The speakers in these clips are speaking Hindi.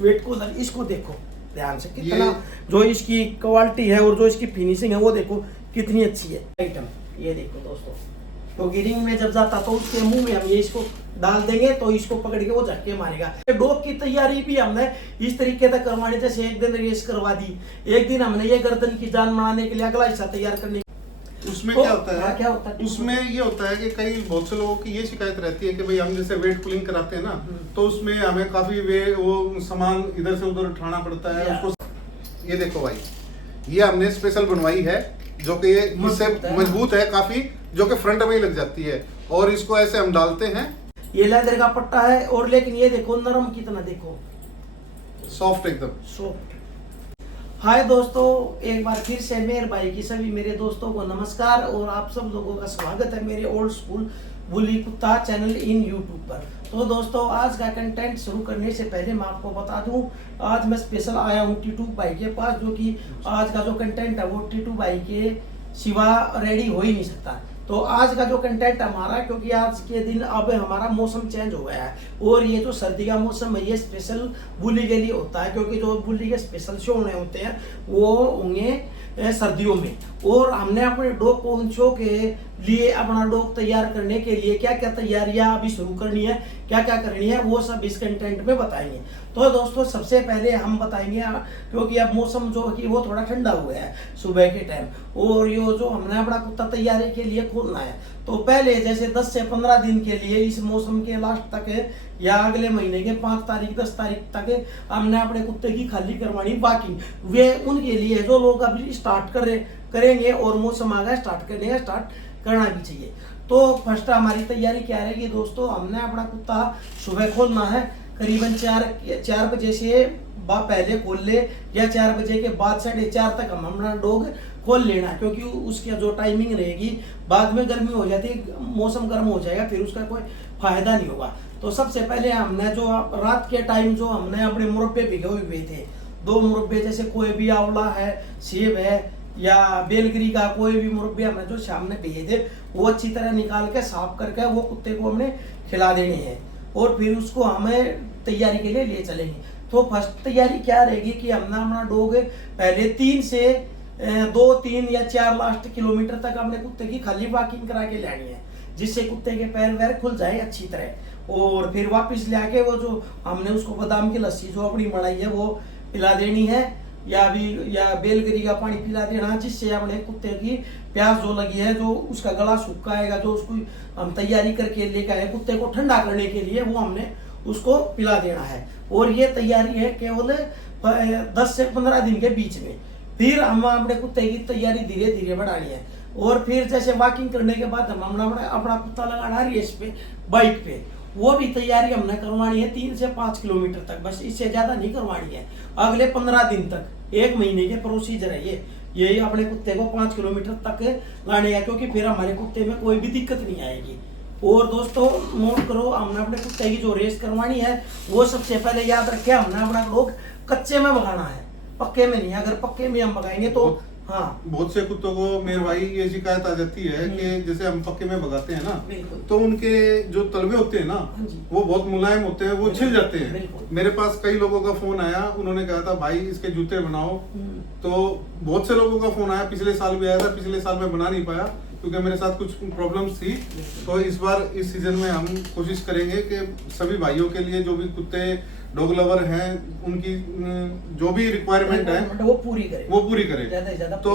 वेट कूलर इसको देखो ध्यान से कितना जो इसकी क्वालिटी है और जो इसकी फिनिशिंग है वो देखो कितनी अच्छी है। आइटम ये देखो दोस्तों, तो गिरिंग में जब जाता तो उसके मुंह में हम ये इसको डाल देंगे तो इसको पकड़ के वो झटके मारेगा। डॉग की तैयारी भी हमने इस तरीके से करवानी, जैसे एक दिन रेस करवा दी, एक दिन हमने ये गर्दन की जान बनाने के लिए अगला हिस्सा तैयार करने। उसमें तो, क्या होता है? क्या होता है उसमें ये होता है कि कई बहुत से लोगों की ये शिकायत रहती है कि भाई हम जैसे वेट कूलिंग कराते हैं ना, तो उसमें हमें काफी वो सामान इधर से उधर उठाना पड़ता है उसको। ये देखो भाई, ये हमने स्पेशल बनवाई है जो कि ये इससे मजबूत है काफी, जो कि फ्रंट में ही लग जाती है और इसको ऐसे हम डालते हैं। ये लेदर का पट्टा है और लेकिन ये देखो नरम कितना, देखो सॉफ्ट एकदम सॉफ्ट। हाय दोस्तों, एक बार फिर से मेहर भाई की सभी मेरे दोस्तों को नमस्कार और आप सब लोगों का स्वागत है मेरे ओल्ड स्कूल बुली कुत्ता चैनल इन यूट्यूब पर। तो दोस्तों आज का कंटेंट शुरू करने से पहले मैं आपको बता दूं, आज मैं स्पेशल आया हूं टीटू भाई के पास, जो कि आज का जो कंटेंट है वो टीटू भाई के सिवा रेडी हो ही नहीं सकता। तो आज का जो कंटेंट हमारा, क्योंकि आज के दिन अब हमारा मौसम चेंज हो गया है और ये जो सर्दी का मौसम है ये स्पेशल बुली के लिए होता है, क्योंकि जो बुली के स्पेशल शो होने होते हैं वो होंगे सर्दियों में। और हमने अपने डॉग को उन शो के लिए अपना डॉग तैयार करने के लिए क्या क्या तैयारियां अभी शुरू करनी है, क्या क्या करनी है, वो सब इस कंटेंट में बताएंगे। तो दोस्तों सबसे पहले हम बताएंगे, क्योंकि अब मौसम जो कि वो थोड़ा ठंडा हुआ है सुबह के टाइम, और ये जो हमने अपना कुत्ता तैयारी के लिए खोलना है, तो पहले जैसे 10 से 15 दिन के लिए इस मौसम के लास्ट तक या अगले महीने के 5 तारीख 10 तारीख तक हमने अपने कुत्ते की खाली करवानी बाकी। वे उनके लिए जो लोग अभी स्टार्ट करेंगे और मौसम आ गया स्टार्ट करना भी चाहिए। तो फर्स्ट हमारी तैयारी क्या रहेगी दोस्तों, हमने अपना कुत्ता सुबह खोलना है करीबन 4 बजे से पहले खोल ले, या 4 बजे के बाद 4:30 तक हम अपना डॉग खोल लेना, क्योंकि उसकी जो टाइमिंग रहेगी बाद में गर्मी हो जाती है, मौसम गर्म हो जाएगा, फिर उसका कोई फायदा नहीं होगा। तो सबसे पहले हमने जो रात के टाइम जो हमने अपने मुरब्बे भिगोए हुए थे, 2 मुरब्बे, जैसे कोई भी आंवला है, सेब है या बेलगिरी का कोई भी मुरब्बे हमने जो शाम में भिगे थे, वो अच्छी तरह निकाल के साफ करके वो कुत्ते को हमने खिला देने हैं और फिर उसको हमें तैयारी के लिए ले चलेंगे। तो फर्स्ट तैयारी क्या रहेगी कि हमने अपना डॉग पहले 3 से 2, 3 या 4 लास्ट किलोमीटर तक अपने कुत्ते की खाली वॉकिंग करा के लानी है, जिससे कुत्ते के पैर वैर खुल जाए अच्छी तरह, और फिर वापस ले आके वो जो हमने उसको बादाम की लस्सी जो अपनी बनाई है वो पिला देनी है, या बेलगिरी का पानी पिला देना, जिससे अपने कुत्ते की प्यास जो लगी है, जो उसका गला सूखा आएगा, जो उसको हम तैयारी करके लेकर आए कुत्ते को ठंडा करने के लिए, वो हमने उसको पिला देना है। और ये तैयारी है केवल 10 से 15 दिन के बीच में। फिर हम अपने कुत्ते की तैयारी धीरे धीरे बढ़ानी है, और फिर जैसे वॉकिंग करने के बाद हम अपना कुत्ता लगाना रेस पे, बाइक पे, वो भी तैयारी हमने करवानी है 3 से 5 किलोमीटर तक, बस इससे ज्यादा नहीं करवानी है। अगले 15 दिन तक, 1 महीने के प्रोसीजर है ये अपने कुत्ते को 5 किलोमीटर तक लाने हैं, क्योंकि फिर हमारे कुत्ते में कोई भी दिक्कत नहीं आएगी। और दोस्तों नोट करो, हमने अपने कुत्ते की जो रेस करवानी है वो सबसे पहले याद रखे, हमने अपना लोग कच्चे में भगाना है, पक्के में नहीं। अगर पक्के में हम भगाएंगे तो हाँ, बहुत से कुत्तों को मेरे भाई ये शिकायत आ जाती है कि जैसे हम पक्के में भगाते हैं ना, तो उनके जो तलवे होते हैं ना वो बहुत मुलायम होते हैं, वो छिल जाते हैं। मेरे पास कई लोगों का फोन आया, उन्होंने कहा था भाई इसके जूते बनाओ, तो बहुत से लोगों का फोन आया, पिछले साल भी आया था, पिछले साल मैं बना नहीं पाया क्योंकि मेरे साथ कुछ प्रॉब्लम्स थी। तो इस बार इस सीजन में हम कोशिश करेंगे कि सभी भाइयों के लिए जो भी कुत्ते डॉग लवर हैं उनकी जो भी रिक्वायरमेंट है वो पूरी करें। ज़्यादा तो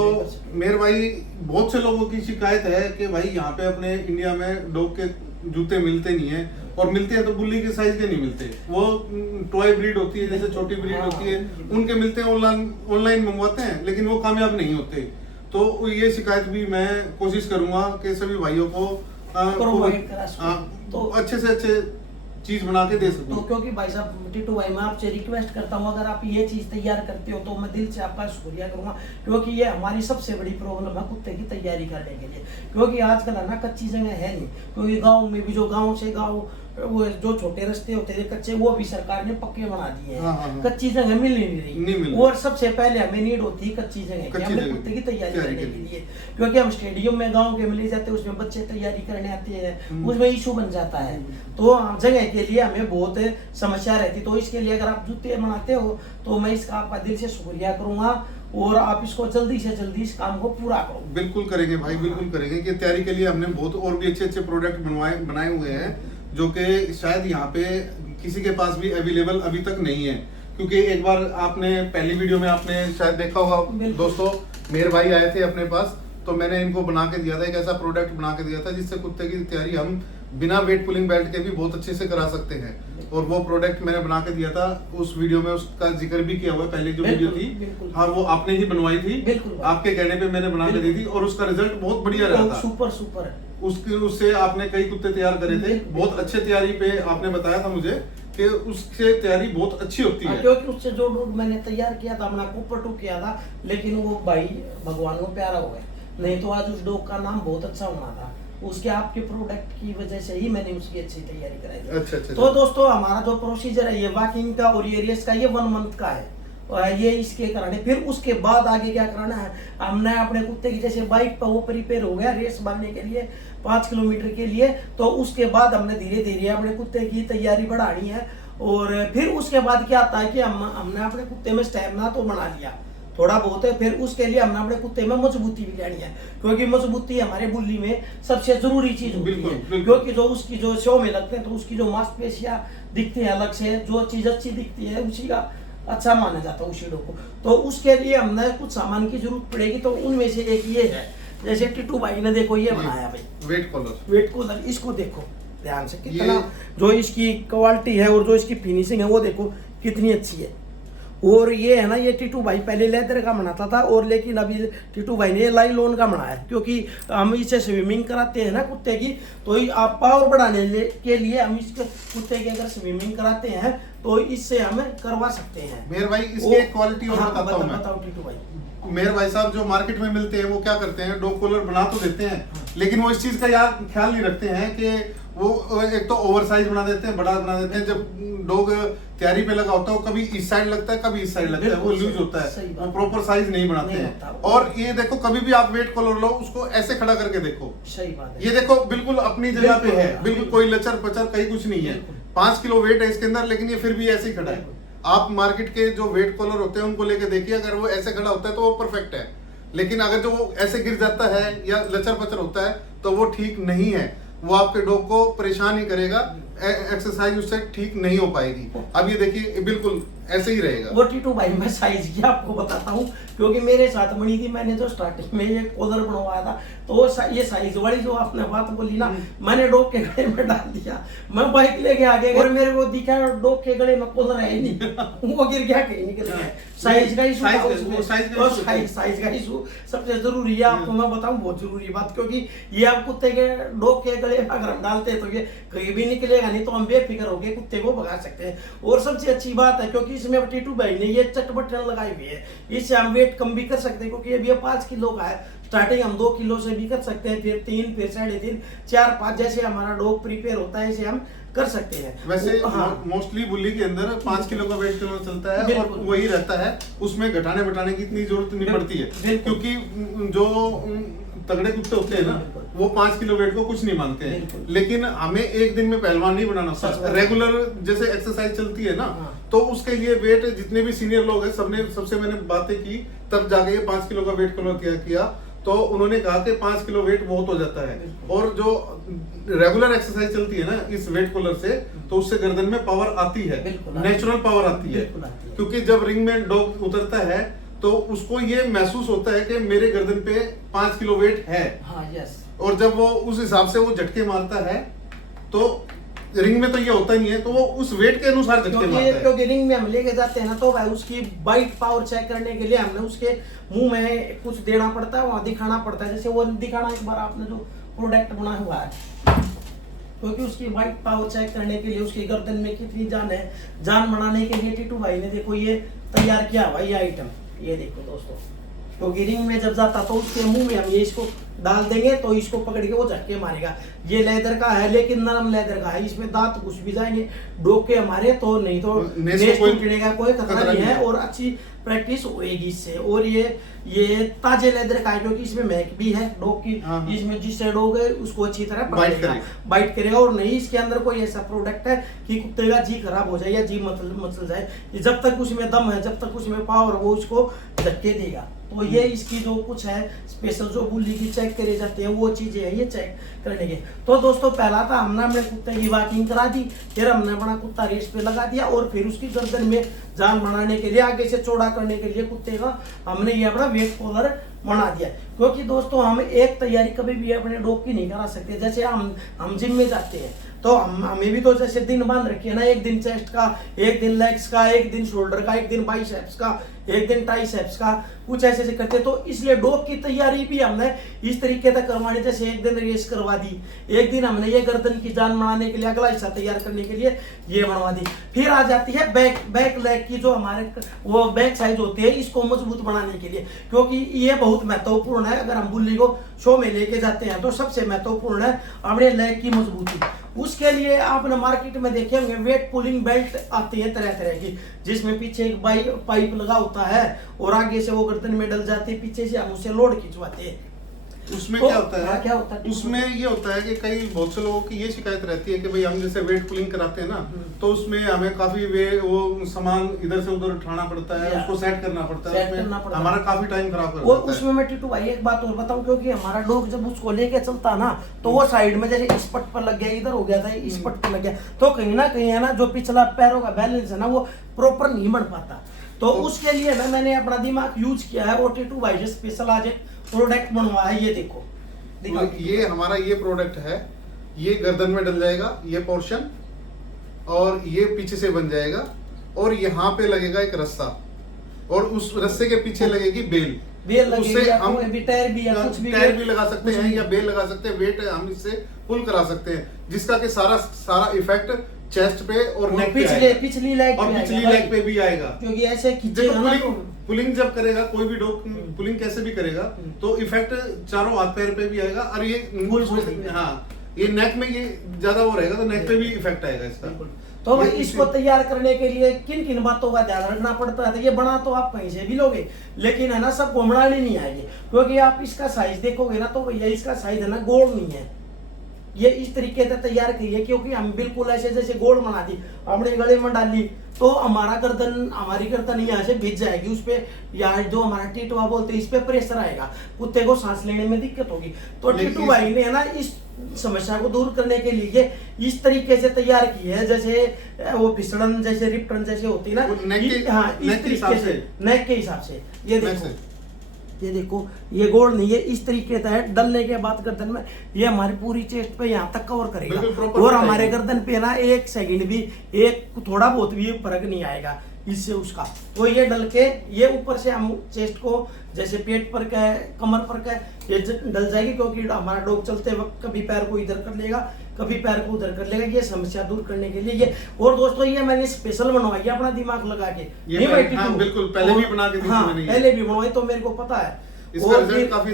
मेरे भाई बहुत से लोगों की शिकायत है कि भाई यहाँ पे अपने इंडिया में डॉग के जूते मिलते नहीं है, और मिलते हैं तो बुल्ली के साइज के नहीं मिलते, वो टॉय ब्रीड होती है, जैसे छोटी ब्रीड होती है, उनके मिलते हैं, ऑनलाइन मंगवाते हैं लेकिन वो कामयाब नहीं होते। तो ये शिकायत भी मैं कोशिश करूंगा कि सभी भाइयों को तो अच्छे से अच्छे चीज बना के दे सकूं। तो क्योंकि भाई साहब टीटू भाई मैं आपसे रिक्वेस्ट करता हूं, अगर आप ये चीज तैयार करते हो तो मैं दिल से आपका शुक्रिया करूंगा, क्योंकि ये हमारी सबसे बड़ी प्रॉब्लम है कुत्ते की तैयारी करने के लिए। क्योंकि आजकल है ना कच्ची जगह है नहीं, क्योंकि गांव में भी जो गांव वो जो छोटे रास्ते होते थे कच्चे, वो भी सरकार ने पक्के बना दिए हैं। हाँ, हाँ, हाँ। कच्ची जगह मिल नहीं नहीं मिल रही। रही। और सबसे पहले हमें नीड होती है कच्ची जगह की, कच्ची हमने जगह कुत्ते की तैयारी तैयारी करने के के लिए। लिए, क्योंकि हम स्टेडियम में गाँव के में ले जाते हैं, उसमें बच्चे तैयारी करने आते हैं, उसमें इशू बन जाता है। तो जगह के लिए हमें बहुत समस्या रहती। तो इसके लिए अगर आप जूते बनाते हो तो मैं इसका आपका दिल से शुक्रिया करूंगा, और आप इसको जल्दी से जल्दी इस काम को पूरा करो। बिल्कुल करेंगे भाई, बिल्कुल करेंगे। कि तैयारी के लिए हमने बहुत और भी अच्छे अच्छे प्रोडक्ट बनाए हुए हैं, जो कि शायद यहाँ पे किसी के पास भी अवेलेबल अभी तक नहीं है। क्योंकि एक बार आपने पहली वीडियो में आपने शायद देखा होगा दोस्तों, मेरे भाई आए थे अपने पास, तो मैंने इनको बना के दिया था, एक ऐसा प्रोडक्ट बना के दिया था जिससे कुत्ते की तैयारी हम बिना वेट पुलिंग बेल्ट के भी बहुत अच्छे से करा सकते हैं। और वो प्रोडक्ट मैंने बना के दिया था, उस वीडियो में उसका जिक्र भी किया हुआ है, पहले जो वीडियो थी। हाँ, वो आपने ही बनवाई थी, आपके कहने पे मैंने बना के दी थी, और उसका रिजल्ट बहुत बढ़िया रहा था। Super super. उससे आपने कई कुत्ते तैयार करे थे, बहुत अच्छे तैयारी पे आपने बताया था मुझे कि उससे तैयारी बहुत अच्छी होती है। क्योंकि उससे जो डॉग मैंने तैयार किया था, अपना कुपटू किया था, लेकिन वो भाई भगवान को प्यारा हो गया, नहीं तो आज उस डॉग का नाम बहुत अच्छा होना था। उसके आपके प्रोडक्ट की वजह से ही मैंने उसकी अच्छी तैयारी कराई थी। अच्छा। तो दोस्तों हमारा जो प्रोसीजर है ये वॉकिंग का और ये रेस का, ये 1 मंथ का है। ये इसके कराने, फिर उसके बाद आगे क्या कराना है, हमने अपने कुत्ते की जैसे बाइक पर वो प्रिपेयर हो गया रेस भागने के लिए 5 किलोमीटर के लिए, तो उसके बाद हमने धीरे धीरे अपने कुत्ते की तैयारी बढ़ानी है। और फिर उसके बाद क्या आता है कि हमने अपने कुत्ते में स्टैमिना तो बना लिया थोड़ा बहुत है, फिर उसके लिए हमने अपने कुत्ते में मजबूती भी लेनी है, क्योंकि मजबूती हमारे बुल्ली में सबसे जरूरी चीज होती है। क्योंकि जो उसकी जो शो में लगते हैं तो उसकी जो मांसपेशियां दिखती है अलग से, जो चीज अच्छी दिखती है उसी का अच्छा माना जाता है उस शीडो को। तो उसके लिए हमने कुछ सामान की जरूरत पड़ेगी, तो उनमें से एक ये है, जैसे टिटू भाई ने देखो ये बनाया भाई वेट कॉलर, इसको देखो ध्यान से कितना जो इसकी क्वालिटी है और जो इसकी फिनिशिंग है वो देखो कितनी अच्छी है। और ये है ना, ये टिटू भाई पहले लेदर का बनाता था, और लेकिन अभी टिटू भाई ने लाइलॉन का बनाया, क्योंकि हम इसे स्विमिंग कराते हैं ना कुत्ते की, तो आप पावर बढ़ाने के लिए हम इसके कुत्ते की अगर स्विमिंग कराते हैं तो इससे हम करवा सकते हैं। मेरे भाई इसकी क्वालिटी और बताओ टिटू भाई। मेरे भाई साहब जो मार्केट में मिलते हैं वो क्या करते हैं, डॉग कॉलर बना तो देते हैं, लेकिन वो इस चीज का यार ख्याल नहीं रखते हैं कि वो एक तो ओवर साइज बना देते हैं, बड़ा बना देते हैं। जब डॉग तैयारी पे लगा होता है वो कभी इस साइड लगता है, कभी इस साइड लगता है, वो लूज होता है, वो प्रॉपर साइज नहीं बनाते हैं। और ये देखो, कभी भी आप वेट कॉलर लो उसको ऐसे खड़ा करके देखो, सही बात है, ये देखो बिल्कुल अपनी जगह पे है, बिल्कुल कोई लचर पचर कहीं कुछ नहीं है। 5 किलो वेट है इसके अंदर, लेकिन ये फिर भी ऐसे ही खड़ा है। आप मार्केट के जो वेट कॉलर होते हैं उनको लेके देखिए, अगर वो ऐसे खड़ा होता है तो वो परफेक्ट है, लेकिन अगर जो वो ऐसे गिर जाता है या लचर पचर होता है तो वो ठीक नहीं है, वो आपके डॉग को परेशान ही करेगा, एक्सरसाइज उससे ठीक नहीं हो पाएगी। अब ये देखिए बिल्कुल ऐसे ही रहेगा। वो टिटू भाई मैं साइज की आपको बताता हूँ, क्योंकि मेरे साथ बनी थी, मैंने जो स्टार्टिंग में ये कॉलर बनवाया था, तो ये साइज वाली जो आपने बात बोली ना, मैंने डॉग के गले में डाल दिया, मैं बाइक लेके आगे गया और मेरे को दिखा डॉग के गले में कॉलर है ही नहीं, वो गिर गया कहीं निकल गया। साइज का इशू, साइज का इशू सबसे जरूरी है, आपको मैं बताऊं बहुत जरूरी बात, क्योंकि ये आप कुत्ते के डॉग के गले में अगर हम डालते हैं तो ये कहीं भी निकलेगा नहीं, तो हम बेफिक्र होकर कुत्ते को भगा सकते हैं। और सबसे अच्छी बात है क्योंकि इसमें टिटू भाई ने ये चट बटन लगाई हुई है, इससे हम वेट कम भी कर सकते हैं, क्योंकि अभी 5 किलो का है, स्टार्टिंग हम 2 किलो से भी कर सकते हैं, फिर 3, फिर 3.5, 4, 5 जैसे हमारा डॉग प्रिपेयर होता है इसे हम कर सकते हैं। वैसे मोस्टली बुल्ली के अंदर 5 किलो का वेट चलता है और वही रहता है, उसमें घटाने बढ़ाने की इतनी जरूरत नहीं पड़ती है, क्योंकि जो तगड़े कुत्ते होते हैं ना वो 5 किलो वेट को कुछ नहीं मानते हैं। लेकिन हमें एक दिन में पहलवान नहीं बनाना, रेगुलर जैसे एक्सरसाइज चलती है ना, तो उसके लिए वेट जितने भी सीनियर लोग हैं सबसे मैंने बातें की, तब जाके ये 5 किलो का वेट कलर किया, तो उन्होंने कहा कि 5 किलो वेट बहुत हो जाता है। और जो रेगुलर एक्सरसाइज चलती है ना इस वेट कॉलर से, तो उससे गर्दन में पावर आती है, नेचुरल पावर आती है, क्योंकि जब रिंग में डॉग उतरता है तो उसको ये महसूस होता है कि मेरे गर्दन पे 5 किलो वेट है। यस। और जब वो उस हिसाब से वो झटके मारता है, तो रिंग में तो ये होता नहीं है, तो वो उस वेट के अनुसार झटके मारता है। क्योंकि रिंग में हम लेके जाते हैं ना, तो भाई उसकी बाइट पावर चेक करने के लिए हमने उसके मुंह में कुछ देना पड़ता है, वहां दिखाना पड़ता है, जैसे वो दिखाना एक बार आपने जो प्रोडक्ट बनाया हुआ है, क्योंकि उसकी बाइट पावर चेक करने के लिए उसकी गर्दन में कितनी जान है, जान बढ़ाने के लिए टिटू भाई ने देखो ये तैयार किया भाई ये आइटम, ये देखो दोस्तों, क्योंकि रिंग में जब जाता तो उसके मुंह में हम ये इसको डाल देंगे तो इसको पकड़ के वो झटके मारेगा। ये लेदर का है लेकिन नरम लेदर का है, इसमें दांत घुस भी जाएंगे डोके हमारे तो नहीं तो नेस टूटने का कोई खतरा नहीं है और अच्छी प्रैक्टिस होएगी इससे। और ये ताजे लेदर का है क्योंकि इसमें महक भी है डॉग की, इसमें जिससे डॉग है उसको अच्छी तरह बाइट करेगा। और नहीं इसके अंदर कोई ऐसा प्रोडक्ट है कि कुत्ते का जी खराब हो जाए या जी मचल जाए, जब तक उसमें दम है, जब तक उसमें पावर, वो उसको झटके देगा। तो ये इसकी जो कुछ है स्पेशल जो बुली की चेक करे जाते हैं वो चीजें है ये चेक करने के। तो दोस्तों पहला था हमने अपने कुत्ते की वॉकिंग करा दी, फिर हमने अपना कुत्ता रेस पे लगा दिया और फिर उसकी गर्दन में जान बनाने के लिए, आगे से चौड़ा करने के लिए कुत्ते का हमने ये अपना वेट कॉलर बना दिया। क्योंकि दोस्तों हम एक तैयारी कभी भी अपने डॉग की नहीं करा सकते। जैसे हम जिम में जाते हैं तो हमें भी तो जैसे दिन बांध रखे ना, एक दिन चेस्ट का, एक दिन लेग्स का, एक दिन शोल्डर का, एक दिन बाइसेप्स का, एक दिन ट्राइसेप्स का, कुछ ऐसे ऐसे करते। तो इसलिए डॉग की तैयारी भी हमने इस तरीके से करवानी, जैसे एक दिन रेस करवा दी, एक दिन हमने ये गर्दन की जान बनाने के लिए अगला हिस्सा तैयार करने के लिए ये बनवा दी। फिर आ जाती है बैक लेग की, जो हमारे वो बैक साइड होती है इसको मजबूत बनाने के लिए, क्योंकि ये बहुत महत्वपूर्ण है। अगर हम बुल्ली को शो में लेके जाते हैं तो सबसे महत्वपूर्ण है अपने लेग की मजबूती। उसके लिए आपने मार्केट में देखे होंगे वेट पुलिंग बेल्ट आती है तरह तरह की, जिसमें पीछे एक पाइप लगा होता है और आगे से वो गर्दन में डल जाती है, पीछे से हम उसे लोड खिंचवाते हैं। उसमें क्या होता है उसमें ये होता है कि कई बहुत से लोगों की ये शिकायत रहती है कि भाई हम जैसे वेट पुलिंग कराते हैं ना तो उसमें हमें काफी वो सामान इधर से उधर उठाना पड़ता है, उसको सेट करना पड़ता है, उसमें हमारा काफी टाइम खराब कर और उसमें मैं टिटू भाई एक बात और बताऊं, क्योंकि हमारा डॉग जब उसको लेके चलता ना तो वो साइड में जैसे इस पट पर लग गया, इधर हो गया था इस पट पर लग गया, तो कहीं ना कहीं है ना जो पिछला पैरों का बैलेंस है ना वो प्रॉपर नहीं बन पाता। तो उसके लिए मैंने अपना दिमाग यूज किया है और टिटू भाई से स्पेशल आज एक प्रोडक्ट बनवाया है। ये देखो ये हमारा ये प्रोडक्ट है, ये गर्दन में डल जाएगा ये पोर्शन और ये पीछे से बन जाएगा और यहाँ पे लगेगा एक रस्सा और उस रस्से के पीछे लगेगी बेल उससे हम टायर भी लगा सकते हैं या बेल लगा सकते हैं, वेट हम इससे पुल करा सकते हैं, जिसका कि सारा इफेक्ट चेस्ट पे और नेक पे पिछली लेग पे भी आएगा। क्योंकि ऐसे पुलिंग जब करेगा कोई भी डॉग पुलिंग कैसे भी करेगा तो इफेक्ट चारों हाथ पैर पे भी आएगा और ये ये नेक में ये ज्यादा वो रहेगा तो नेक पे भी इफेक्ट आएगा इसका। तो भाई इसको तैयार करने के लिए किन किन बातों का ध्यान रखना पड़ता है। तो ये बना तो आप कहीं से भी लोगे लेकिन है ना सबको बनानी नहीं आएगी, क्योंकि आप इसका साइज देखोगे ना तो भैया इसका साइज है ना गोल नहीं है, ये इस तरीके से तैयार की है क्योंकि हम बिल्कुल ऐसे जैसे गोल बना दी हमने गले में डाली तो हमारी गर्दन यहाँ से भिज जाएगी, उस पे यहाँ जो हमारा टिटवा बोलते हैं इस पे प्रेशर आएगा, कुत्ते को सांस लेने में दिक्कत होगी। तो टिटू भाई ने है ना इस समस्या को दूर करने के लिए इस तरीके से तैयार की है, जैसे वो फिसलन जैसे रिप्टन जैसे होती है ना, इस तरीके से नेक के हिसाब से। ये देखो ये गोल नहीं है, इस तरीके से है, डलने के बाद गर्दन में ये हमारी पूरी चेस्ट पे यहाँ तक कवर करेगा और हमारे गर्दन पे ना एक सेकंड भी एक थोड़ा बहुत भी फर्क नहीं आएगा इससे उसका। तो ये डल के ये ऊपर से हम चेस्ट को जैसे पेट पर का कमर पर का ये डल जाएगी, क्योंकि हमारा डॉग चलते वक्त कभी पैर को इधर कर लेगा कभी पैर को उधर कर लेगा, ये समस्या दूर करने के लिए ये। और दोस्तों ये मैंने स्पेशल बनवाई है अपना दिमाग लगा के, बिल्कुल पहले भी बना के पहले भी बनवाई तो मेरे को पता है और काफी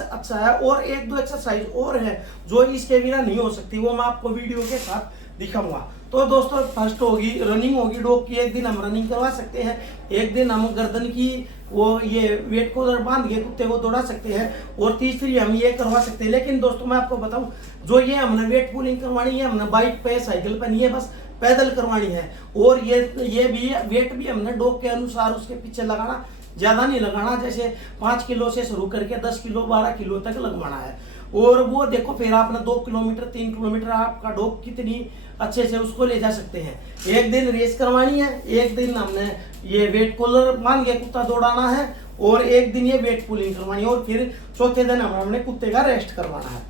अच्छा है। और एक दो एक्सरसाइज और है जो इसके बिना नहीं हो सकती, वो मैं आपको वीडियो के साथ दिखाऊंगा। तो दोस्तों फर्स्ट होगी रनिंग होगी डॉग की, एक दिन हम रनिंग करवा सकते हैं, एक दिन हम गर्दन की वो ये वेट को बांध के कुत्ते को दौड़ा सकते हैं और तीसरी हम ये करवा सकते हैं। लेकिन दोस्तों मैं आपको बताऊं जो ये हमने वेट पुलिंग करवानी है हमने बाइक पे साइकिल पे नहीं है, बस पैदल करवानी है। और ये भी वेट भी हमने डॉग के अनुसार उसके पीछे लगाना, ज्यादा नहीं लगाना, जैसे 5 किलो से शुरू करके 10 किलो 12 किलो तक लगवाना है। और वो देखो फिर आपने 2 किलोमीटर 3 किलोमीटर आपका डॉग कितनी अच्छे से उसको ले जा सकते हैं। एक दिन रेस करवानी है, एक दिन हमने ये वेट कॉलर बांध के कुत्ता दौड़ाना है और एक दिन ये वेट पुलिंग करवानी है और फिर चौथे दिन हमने कुत्ते का रेस्ट करवाना है।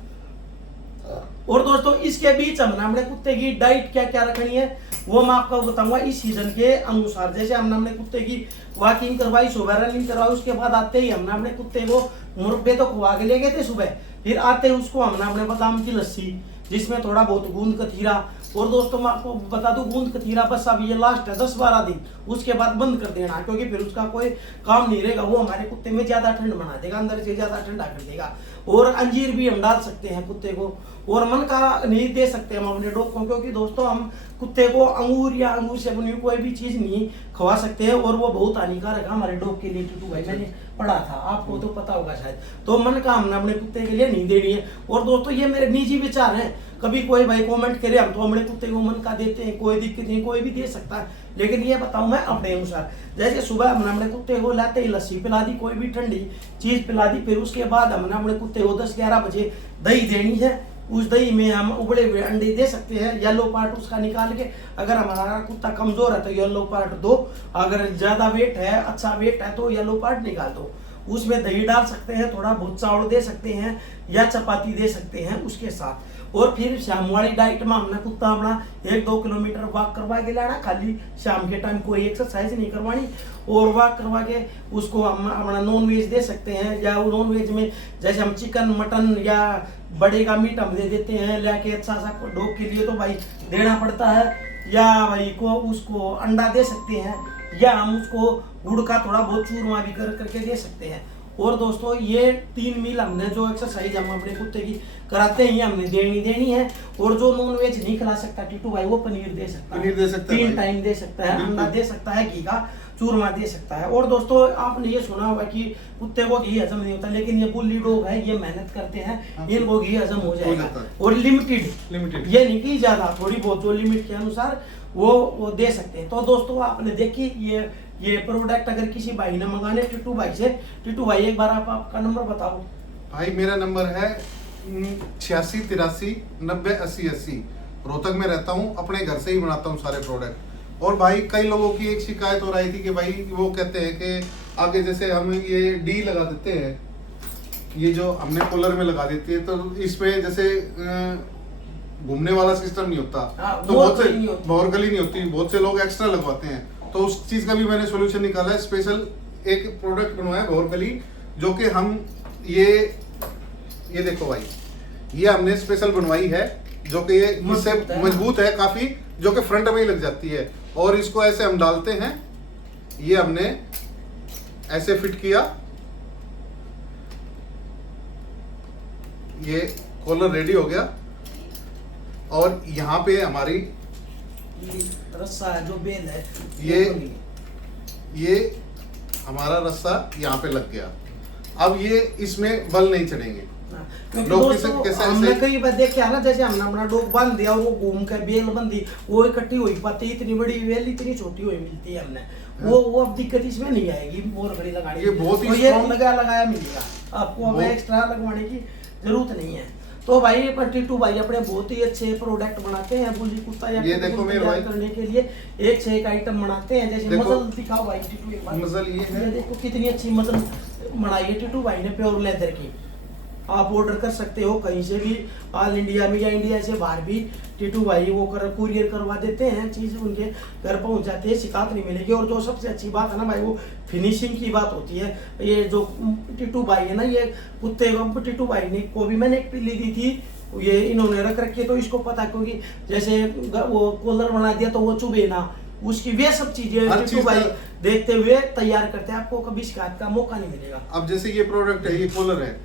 और दोस्तों इसके बीच हमने कुत्ते की डाइट क्या क्या रखनी है वो मैं आपको बताऊंगा इस सीजन के अनुसार। जैसे हमने कुत्ते की वॉकिंग करवाई, सुबह रनिंग करवाई, उसके बाद आते ही हमने अपने कुत्ते को मुर्गे तो खुआ के ले गए थे सुबह, फिर आते ही उसको हमने अपने बादाम की लस्सी जिसमें थोड़ा बहुत गूंद कथीरा और दोस्तों मैं आपको बता दूं, गूंद कतीरा बस अब ये लास्ट है 10-12 दिन, उसके बाद बंद कर देना, क्योंकि फिर उसका कोई काम नहीं रहेगा। वो हमारे कुत्ते में ज्यादा ठंड बना देगा, अंदर से ज्यादा ठंडा कर देगा। और अंजीर भी हम डाल सकते हैं कुत्ते को, और मन का नहीं दे सकते हम अपने डॉग को, क्योंकि दोस्तों हम कुत्ते को अंगूर या अंगूर से बनी कोई भी चीज नहीं खवा सकते हैं, और वो बहुत हानिकारक है हमारे डॉग के लिए। टिटू भाई मैंने पढ़ा था, आपको तो पता होगा शायद। तो मन का हमने अपने कुत्ते के लिए नहीं देनी है। और दोस्तों ये मेरे निजी विचार हैं, कभी कोई भाई कमेंट करे हम तो अपने कुत्ते को मन का देते हैं, कोई दिक्कत नहीं, कोई भी दे सकता है, लेकिन ये बताऊं मैं अपने अनुसार। जैसे सुबह हमने अपने कुत्ते को लाते ही लस्सी पिला दी, कोई भी ठंडी चीज पिला दी, फिर उसके बाद हमने अपने कुत्ते को 10-11 बजे दही देनी है। उस दही में हम उबले हुए अंडे दे सकते हैं, येलो पार्ट उसका निकाल के। अगर हमारा कुत्ता कमजोर है तो येलो पार्ट दो, अगर ज्यादा वेट है, अच्छा वेट है तो येलो पार्ट निकाल दो। उसमें दही डाल सकते हैं, थोड़ा बहुत चावल दे सकते हैं या चपाती दे सकते हैं उसके साथ। और फिर शाम वाली डाइट में हमने कुत्ता अपना 1-2 किलोमीटर वॉक करवा के लाना, खाली शाम के टाइम कोई एक्सरसाइज नहीं करवानी। और वॉक करवा के उसको हम अपना नॉन वेज दे सकते हैं, या वो नॉन वेज में जैसे हम चिकन मटन या बड़े का मीट हम दे देते हैं लेके, अच्छा सा डॉग के लिए तो भाई देना पड़ता है। या भाई को उसको अंडा दे सकते हैं, या हम उसको गुड़ का थोड़ा बहुत चूरमा भी करके दे सकते हैं। और दोस्तों ये 3 मील हमने जो एक्सरसाइज हम अपने कुत्ते की कराते हैं हमने देनी है। और जो नॉन वेज नहीं खिला सकता टिटू भाई, वो पनीर दे सकता है, 3 टाइम दे सकता है, अंडा दे सकता है, घी का चूरमा दे सकता है। और दोस्तों आपने ये सुना होगा कि कुत्ते को घी हजम नहीं होता, लेकिन ये बुल्ली डॉग है, ये मेहनत करते हैं, इनको घी हजम हो जाएगा। और लिमिटेड, ये नहीं कि ज्यादा, थोड़ी बहुत जो लिमिट के अनुसार वो दे सकते हैं। तो दोस्तों आपने देखी ये प्रोडक्ट अगर किसी भाई ने मंगाने टिटू भाई से, टिटू भाई एक बार आप आपका नंबर बताओ। भाई मेरा नंबर है 8683 90 80 80। रोहतक में रहता हूँ, अपने घर से ही बनाता हूँ सारे प्रोडक्ट। और भाई कई लोगों की एक शिकायत हो रही थी कि भाई वो कहते हैं कि आगे जैसे हम ये डी लगा देते हैं, ये जो हमने कॉलर में लगा देती है, तो इसमें जैसे घूमने वाला सिस्टम नहीं होता, तो बहुत से बोरगली नहीं होती, बहुत से लोग एक्स्ट्रा लगवाते हैं। तो उस चीज का भी मैंने सॉल्यूशन निकाला है, स्पेशल एक प्रोडक्ट बनवाया बोरगली, जो कि हम ये देखो भाई, ये हमने स्पेशल बनवाई है, जो कि ये इससे मजबूत है काफी, जो कि फ्रंट में ही लग जाती है। और इसको ऐसे हम डालते हैं, ये हमने ऐसे फिट किया, ये कॉलर रेडी हो गया। और यहाँ पे हमारी रस्सा है, जो बेल है, ये हमारा रस्सा यहाँ पे लग गया। अब ये इसमें बल नहीं चढ़ेंगे। हमने कई बार देखा है ना, जैसे हमने अपना डॉग बांध दिया और वो घूम कर बेल बंधी, वो इकट्ठी हुई पाती, इतनी बड़ी बेल इतनी छोटी हुई मिलती है हमने, वो अब दिक्कत इसमें नहीं आएगी। बोर घड़ी लगाने ये बहुत ही लगाया मिलेगा आपको, अब एक्स्ट्रा लगवाने की जरूरत नहीं है। तो भाई टिटू भाई अपने बहुत ही अच्छे प्रोडक्ट बनाते हैं बुल्ली कुत्ता या ये देखो मेरे भाई करने के लिए एक से एक आइटम बनाते हैं। जैसे मसल दिखाओ भाई टिटू, एक बार मसल ये है, देखो कितनी अच्छी मसल बनाई है टिटू भाई ने प्योर लेदर की। आप ऑर्डर कर सकते हो कहीं से भी, ऑल इंडिया में या इंडिया से बाहर भी टिटू भाई वो कुरियर करवा देते हैं, चीज़ उनके घर पहुंच जाती है, शिकायत नहीं मिलेगी। और जो सबसे अच्छी बात है ना भाई, वो फिनिशिंग की बात होती है। ये जो टिटू भाई है ना, ये कुत्ते को टिटू भाई ने को भी मैंने एक पिल्ली दी थी, ये इन्होंने रख रखी है, तो इसको पता, क्योंकि जैसे वो कॉलर बना दिया तो वो चुभे ना, उसकी वे सब चीजें टिटू भाई देखते हुए तैयार करते हैं, आपको कभी शिकायत का मौका नहीं मिलेगा। अब जैसे ये प्रोडक्ट है, ये कॉलर है,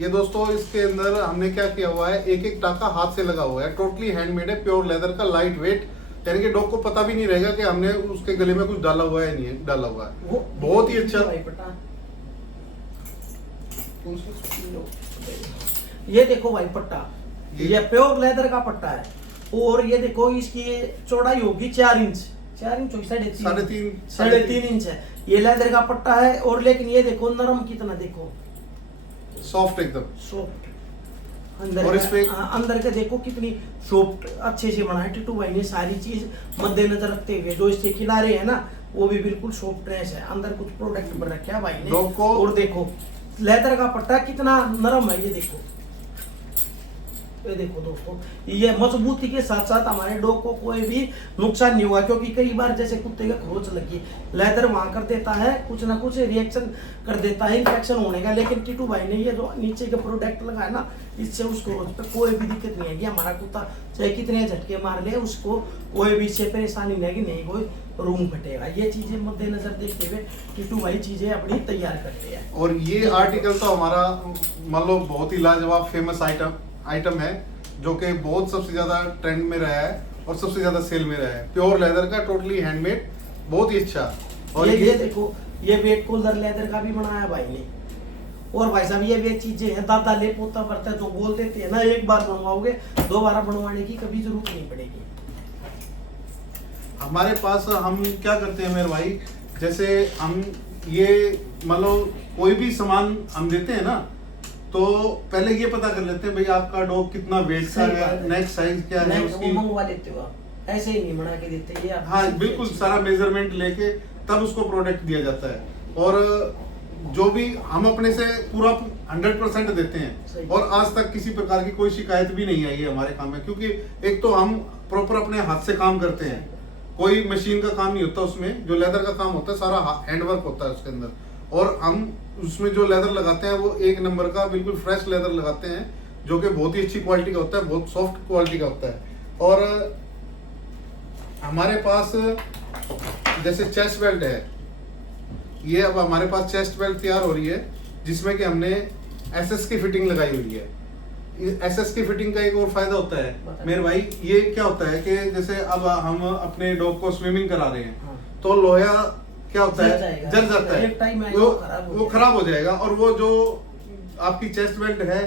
ये दोस्तों इसके अंदर हमने क्या किया हुआ है, एक एक टाका हाथ से लगा हुआ है, टोटली हैंडमेड है, प्योर लेदर का, लाइट वेट, यानी कि डॉग को पता भी नहीं रहेगा कि हमने उसके गले में कुछ डाला हुआ है, नहीं है डाला हुआ है। वो बहुत ही अच्छा। ये देखो भाई पट्टा, ये प्योर लेदर का पट्टा है। और ये देखो इसकी चौड़ाई होगी 4 इंच, 4 इंच होगी, 3.5 इंच है, ये लेदर का पट्टा है। और लेकिन ये देखो नरम कितना, देखो सॉफ्ट, एकदम सॉफ्ट अंदर। और इसमें अंदर के देखो कितनी सॉफ्ट, अच्छे से बना है टिटू भाई ने, सारी चीज मद्देनजर रखते हुए। जो इसके किनारे है ना, वो भी बिल्कुल सॉफ्टनेस है, अंदर कुछ प्रोडक्ट पर रखा है भाई ने। और देखो लेदर का पट्टा कितना नरम है, ये देखो ये देखो दोस्तों, ये मजबूती के साथ साथ हमारे डॉग को कोई भी नुकसान नहीं हुआ, क्योंकि कई बार जैसे कुत्ते का खरोच लगी, लेदर वहां कर देता है, कुछ ना कुछ रिएक्शन कर देता है इन्फेक्शन होने का। लेकिन टीटू भाई ने ये जो नीचे का प्रोडक्ट लगाया ना, इससे उस खरोच पे कोई भी दिक्कत नहीं है कि हमारा कुत्ता चाहे कितने झटके मार ले, उसको कोई भी इससे परेशानी नहीं है कि नहीं कोई रूम फटेगा। ये चीजें मद्देनजर देखते हुए टीटू भाई चीजें अपनी तैयार करते हैं। और ये आर्टिकल तो हमारा मान लो बहुत ही लाजवाब फेमस आइटम है, जो कि बहुत सबसे ज्यादा ट्रेंड में रहा है और सबसे ज्यादा सेल में रहा है। प्योर लेदर का, टोटली हैंडमेड, बहुत ही अच्छा। और ये देखो, ये वेट कूलर लेदर का भी बनाया भाई ने। और भाई साहब ये वे चीजें हैं, दादा ले पोता पड़ता है, जो बोल देते हैं ना, एक बार बनवाओगे दोबारा बनवाने की कभी जरूरत नहीं पड़ेगी। हमारे पास हम क्या करते हैं मेरे भाई, जैसे हम ये मान लो कोई भी सामान हम देते हैं ना, तो पहले ये पता कर लेते हैं भाई आपका डॉग कितना वेट का है, नेक्स्ट साइज क्या है उसकी, मंगवा लेते हो आप, ऐसे ही नहीं बना के देते ये आप। हाँ बिल्कुल, सारा मेजरमेंट लेके तब उसको प्रोडक्ट दिया जाता है। और जो भी हम अपने से पूरा 100% देते हैं, और आज तक किसी प्रकार की कोई शिकायत भी नहीं आई है हमारे काम में, क्योंकि एक तो हम प्रॉपर अपने हाथ से काम करते हैं, कोई मशीन का काम नहीं होता उसमें। जो लेदर का काम होता है सारा हैंडवर्क होता है उसके अंदर, और हम उसमें जो लेदर लगाते हैं वो एक नंबर का बिल्कुल फ्रेश लेदर लगाते हैं, जो कि बहुत ही अच्छी क्वालिटी का होता है, बहुत सॉफ्ट क्वालिटी का होता है। और हमारे पास जैसे चेस्ट बेल्ट है, ये अब हमारे पास चेस्ट बेल्ट तैयार हो रही है, जिसमें कि हमने एसएस की फिटिंग लगाई हुई है। एसएस की फिटिंग का एक और फायदा होता है मेरे भाई, ये क्या होता है कि जैसे अब हम अपने डॉग को स्विमिंग करा रहे हैं, तो लोहा क्या होता है, जल जाता है, वो खराब हो जाएगा, और वो जो आपकी चेस्ट बेल्ट है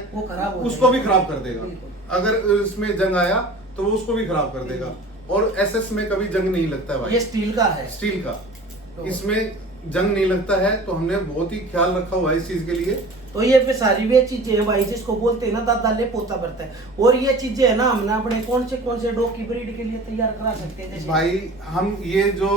उसको भी खराब कर देगा। अगर इसमें जंग आया तो वो उसको भी खराब कर देगा। और एसएस में कभी जंग नहीं लगता है भाई, ये स्टील का है, स्टील का, इसमें जंग नहीं लगता है, तो हमने बहुत ही ख्याल रखा हुआ है इस चीज के लिए। तो ये सारी वे चीजें है भाई, जिसको बोलते हैं ना दादा ले पोता बढ़ता है। और ये चीजें है ना, हमने अपने कौन से डॉग की ब्रीड के लिए तैयार करा सकते हैं। जैसे भाई हम ये जो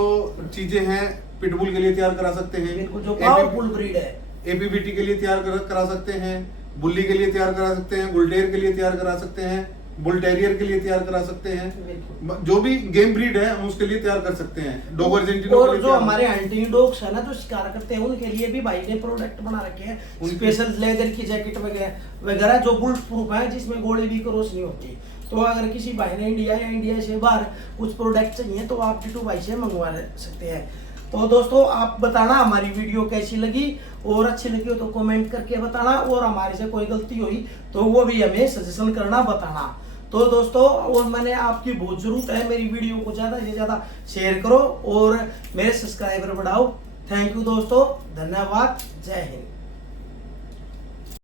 चीजें हैं पिटबुल के लिए तैयार करा सकते हैं, बिल्कुल जो पावरफुल ब्रीड है, एपीबीटी के लिए तैयार करा सकते हैं, बुल्ली के लिए तैयार करा सकते हैं, बुलटेयर के लिए तैयार करा सकते हैं, बुल टेरियर के लिए तैयार करा सकते हैं, जो भी गेम ब्रीड है हम उसके लिए तैयार कर सकते हैं। डॉग अर्जेंटिनो और जो हमारे हंटिंग डॉग्स है ना, जो शिकार करते हैं, उनके लिए भी भाई ने प्रोडक्ट बना रखे हैं, स्पेशल लेदर की जैकेट वगैरह जो बुलेट प्रूफ है, जिसमें गोली भी क्रॉस नहीं होती। तो अगर किसी भाई ने इंडिया या इंडिया से बाहर कुछ प्रोडक्ट चाहिए तो आप टीटू भाई से मंगवा सकते हैं। तो दोस्तों आप बताना हमारी वीडियो कैसी लगी, और अच्छी लगी हो तो कमेंट करके बताना, और हमारे से कोई गलती हुई तो वो भी हमें सजेशन करना, बताना। तो दोस्तों, और मैंने आपकी बहुत जरूरत है, मेरी वीडियो को ज़्यादा से ज़्यादा शेयर करो और मेरे सब्सक्राइबर बढ़ाओ। थैंक यू दोस्तों, धन्यवाद, जय हिंद।